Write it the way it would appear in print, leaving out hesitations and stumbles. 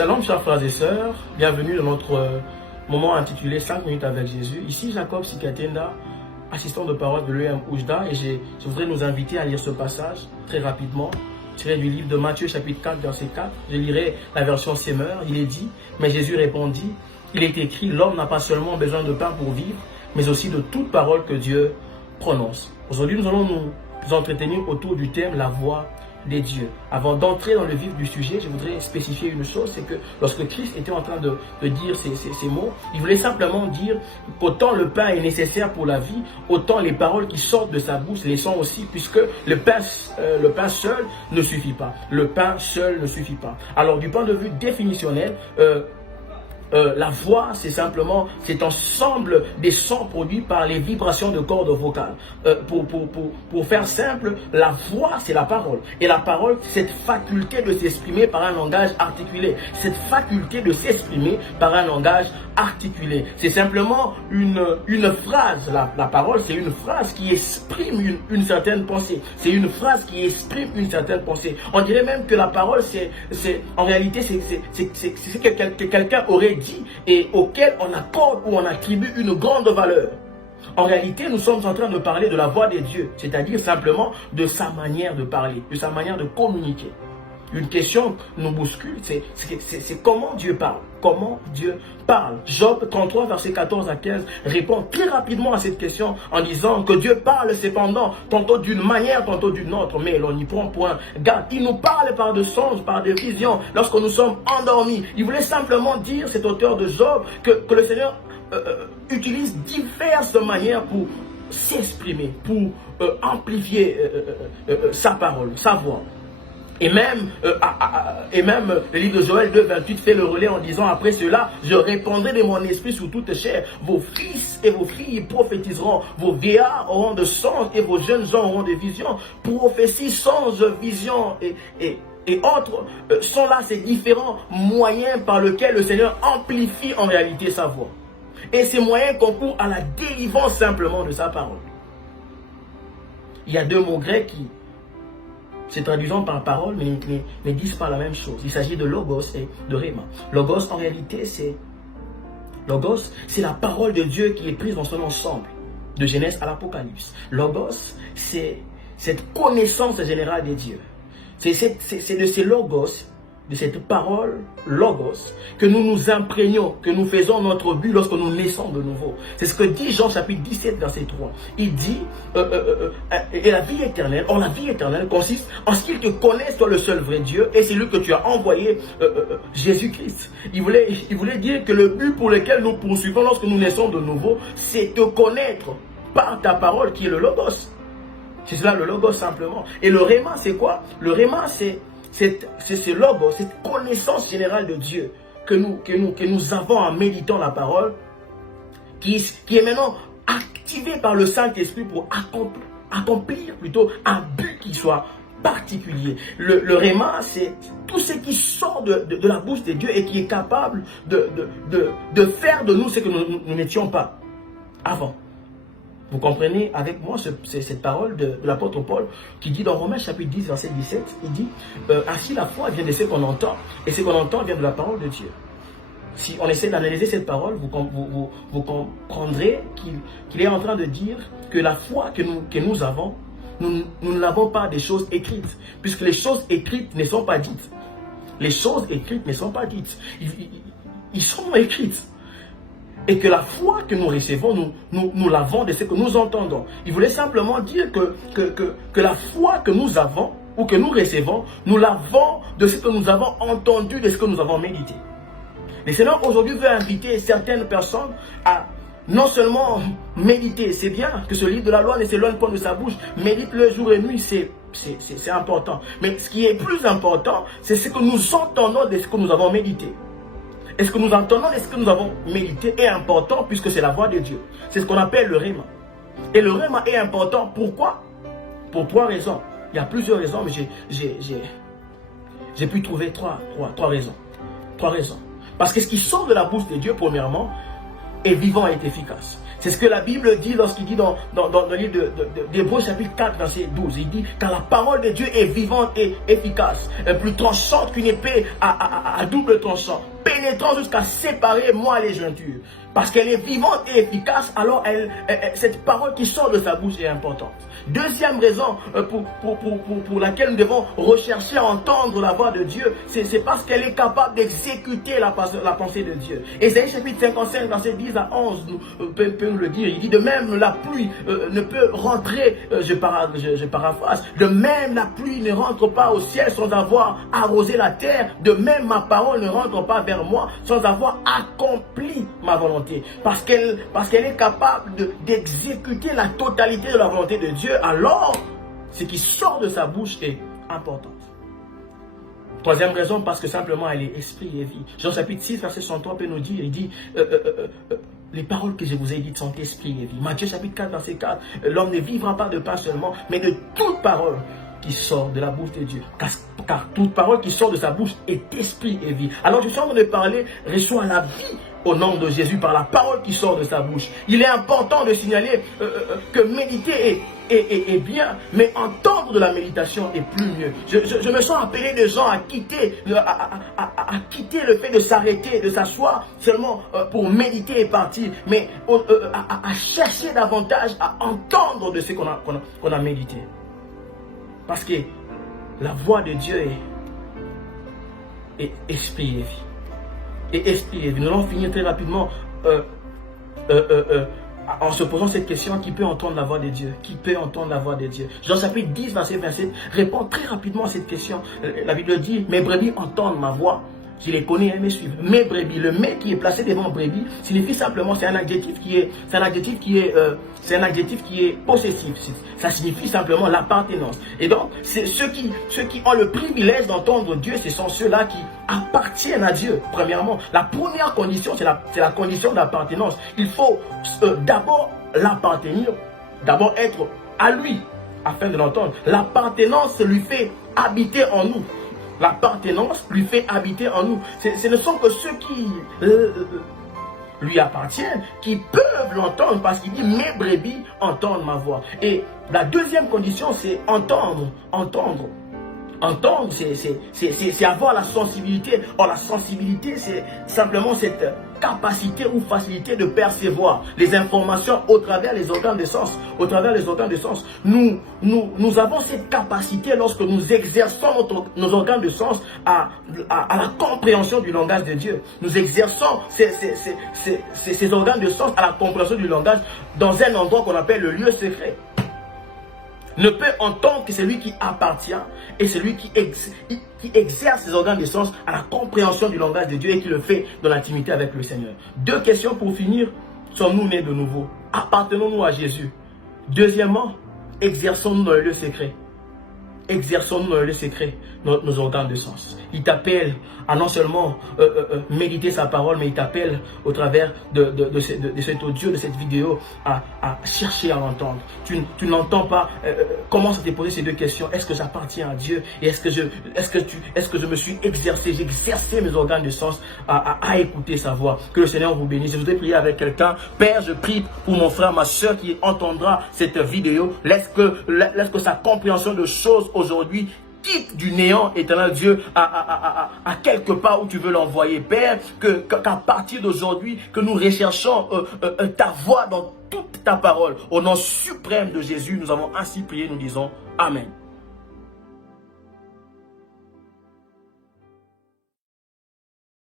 Shalom chers frères et sœurs, bienvenue dans notre moment intitulé 5 minutes avec Jésus. Ici Jacob Sikatenda, assistant de parole de l'EM Oujda, et je voudrais nous inviter à lire ce passage très rapidement, tiré du livre de Matthieu chapitre 4 verset 4. Je lirai la version Semeur. Il est dit, mais Jésus répondit, il est écrit, l'homme n'a pas seulement besoin de pain pour vivre, mais aussi de toute parole que Dieu prononce. Aujourd'hui nous allons nous entretenir autour du thème la voix des dieux. Avant d'entrer dans le vif du sujet, je voudrais spécifier une chose, c'est que lorsque Christ était en train de dire ces mots, il voulait simplement dire qu'autant le pain est nécessaire pour la vie, autant les paroles qui sortent de sa bouche les sont aussi, puisque le pain seul ne suffit pas. Le pain seul ne suffit pas. Alors du point de vue définitionnel, la voix, c'est simplement cet ensemble des sons produits par les vibrations de cordes vocales. Pour faire simple, la voix, c'est la parole. Et la parole, c'est cette faculté de s'exprimer par un langage articulé. Cette faculté de s'exprimer par un langage articulé. C'est simplement une phrase. La parole, c'est une phrase qui exprime une certaine pensée. C'est une phrase qui exprime une certaine pensée. On dirait même que la parole, en réalité, c'est que quelqu'un aurait dit et auquel on accorde ou on attribue une grande valeur. En réalité, nous sommes en train de parler de la voix des dieux, c'est-à-dire simplement de sa manière de parler, de sa manière de communiquer. Une question nous bouscule, c'est comment Dieu parle. Comment Dieu parle. Job 33, verset 14 à 15 répond très rapidement à cette question en disant que Dieu parle cependant, tantôt d'une manière, tantôt d'une autre, mais l'on y prend point garde. Il nous parle par des songes, par des visions, lorsque nous sommes endormis. Il voulait simplement dire, cet auteur de Job, que le Seigneur utilise diverses manières pour s'exprimer, pour amplifier sa parole, sa voix. Et même le livre de Joël 2,28 fait le relais en disant, après cela, je répandrai de mon esprit sur toute chair. Vos fils et vos filles prophétiseront. Vos vieillards auront de songes et vos jeunes gens auront des visions. Prophétie, songes, visions et autres sont là ces différents moyens par lesquels le Seigneur amplifie en réalité sa voix. Et ces moyens concourent à la délivrance simplement de sa parole. Il y a deux mots grecs qui se traduisent par parole, mais disent pas la même chose. Il s'agit de logos et de rhéma. Logos, en réalité, c'est la parole de Dieu qui est prise dans son ensemble, de Genèse à l'Apocalypse. Logos, c'est cette connaissance générale des dieux. C'est de ces logos, de cette parole logos, que nous nous imprégnons, que nous faisons notre but lorsque nous naissons de nouveau. C'est ce que dit Jean chapitre 17 verset 3. Il dit, et la vie éternelle, or la vie éternelle consiste en ce qu'ils te connaissent, toi le seul vrai Dieu, et c'est lui que tu as envoyé, Jésus-Christ. Il voulait dire que le but pour lequel nous poursuivons lorsque nous naissons de nouveau, c'est te connaître par ta parole qui est le logos. C'est cela le logos simplement. Et le rhéma, c'est quoi? Le rhéma, c'est ce logos, cette connaissance générale de Dieu que nous avons en méditant la parole, qui est maintenant activée par le Saint-Esprit pour accomplir plutôt un but qui soit particulier. Le rhéma, c'est tout ce qui sort de la bouche de Dieu et qui est capable de faire de nous ce que nous n'étions pas avant. Vous comprenez avec moi cette parole de l'apôtre Paul qui dit dans Romains chapitre 10 verset 17, il dit ainsi la foi vient de ce qu'on entend et ce qu'on entend vient de la parole de Dieu. Si on essaie d'analyser cette parole, vous comprendrez qu'il est en train de dire que la foi que nous avons, nous ne l'avons pas des choses écrites, puisque les choses écrites ne sont pas dites. Les choses écrites ne sont pas dites. Ils sont écrites. Et que la foi que nous recevons, nous l'avons de ce que nous entendons. Il voulait simplement dire que la foi que nous avons ou que nous recevons, nous l'avons de ce que nous avons entendu, de ce que nous avons médité. Le Seigneur aujourd'hui veut inviter certaines personnes à non seulement méditer, c'est bien que ce livre de la loi ne s'éloigne pas de sa bouche, médite-le jour et nuit, c'est important. Mais ce qui est plus important, c'est ce que nous entendons de ce que nous avons médité. Et ce que nous entendons et ce que nous avons médité est important puisque c'est la voix de Dieu. C'est ce qu'on appelle le rhéma. Et le rhéma est important. Pourquoi? Pour trois raisons. Il y a plusieurs raisons, mais j'ai pu trouver trois raisons. Trois raisons. Parce que ce qui sort de la bouche de Dieu, premièrement, est vivant et est efficace. C'est ce que la Bible dit lorsqu'il dit dans le livre d'Hébreux chapitre 4, verset 12. Il dit, car la parole de Dieu est vivante et efficace, plus tranchante qu'une épée à double tranchant, pénétrant jusqu'à séparer moi les jointures. Parce qu'elle est vivante et efficace, alors cette parole qui sort de sa bouche est importante. Deuxième raison pour laquelle nous devons rechercher à entendre la voix de Dieu, c'est parce qu'elle est capable d'exécuter la pensée de Dieu. Ésaïe chapitre 55, verset 10 à 11 peut nous le dire. Il dit, de même la pluie ne peut rentrer, je paraphrase, de même la pluie ne rentre pas au ciel sans avoir arrosé la terre, de même ma parole ne rentre pas vers moi sans avoir accompli ma volonté. Parce qu'elle est capable d'exécuter la totalité de la volonté de Dieu, alors ce qui sort de sa bouche est important. Troisième raison, parce que simplement elle est esprit et vie. Jean chapitre 6, verset 63 peut nous dire, il dit, les paroles que je vous ai dites sont esprit et vie. Matthieu chapitre 4, verset 4, l'homme ne vivra pas de pain seulement, mais de toute parole qui sort de la bouche de Dieu. Car toute parole qui sort de sa bouche est esprit et vie. Alors je suis en train de parler, reçoit la vie au nom de Jésus par la parole qui sort de sa bouche. Il est important de signaler que méditer est bien, mais entendre de la méditation est plus mieux. Je me sens appelé de gens à quitter le fait de s'arrêter, de s'asseoir seulement pour méditer et partir, mais à chercher davantage à entendre de ce qu'on a médité. Parce que la voix de Dieu est esprit et vie. Et esprit et vie. Nous allons finir très rapidement en se posant cette question, qui peut entendre la voix de Dieu? Qui peut entendre la voix de Dieu? Jean chapitre 10, verset 27 répond très rapidement à cette question. La Bible dit, mes brebis entendent ma voix. Je les connais et me suivent. Mes brebis, le mais qui est placé devant brebis signifie simplement, c'est un adjectif qui est possessif. Ça signifie simplement l'appartenance. Et donc, c'est ceux qui ont le privilège d'entendre Dieu, ce sont ceux-là qui appartiennent à Dieu. Premièrement, la première condition, c'est la condition d'appartenance. Il faut d'abord l'appartenir, d'abord être à lui, afin de l'entendre. L'appartenance lui fait habiter en nous. L'appartenance lui fait habiter en nous. Ce ne sont que ceux qui lui appartiennent qui peuvent l'entendre, parce qu'il dit, mes brebis entendent ma voix. Et la deuxième condition, c'est entendre. Entendre, c'est avoir la sensibilité. Or, la sensibilité, c'est simplement cette capacité ou facilité de percevoir les informations au travers des organes de sens. Au travers des organes de sens. Nous avons cette capacité lorsque nous exerçons nos organes de sens à la compréhension du langage de Dieu. Nous exerçons ces organes de sens à la compréhension du langage dans un endroit qu'on appelle le lieu secret. Ne peut entendre que celui qui appartient et celui qui exerce ses organes de sens à la compréhension du langage de Dieu et qui le fait dans l'intimité avec le Seigneur. Deux questions pour finir. Sommes-nous nés de nouveau? Appartenons-nous à Jésus? Deuxièmement, exerçons-nous dans le lieu secret? Exerçons-nous dans le lieu secret nos organes de sens. Il t'appelle à non seulement méditer sa parole, mais il t'appelle au travers de cet audio, de cette vidéo, à chercher à l'entendre. Tu n'entends pas. Commence à te poser ces deux questions. Est-ce que j'appartiens à Dieu? Et est-ce que je me suis exercé, j'ai exercé mes organes de sens à écouter sa voix? Que le Seigneur vous bénisse. Je voudrais prier avec quelqu'un. Père, je prie pour mon frère, ma soeur qui entendra cette vidéo. Laisse que sa compréhension de choses aujourd'hui quitte du néant, éternel Dieu, à quelque part où tu veux l'envoyer. Père, qu'à partir d'aujourd'hui, que nous recherchons ta voix dans toute ta parole. Au nom suprême de Jésus, nous avons ainsi prié, nous disons Amen.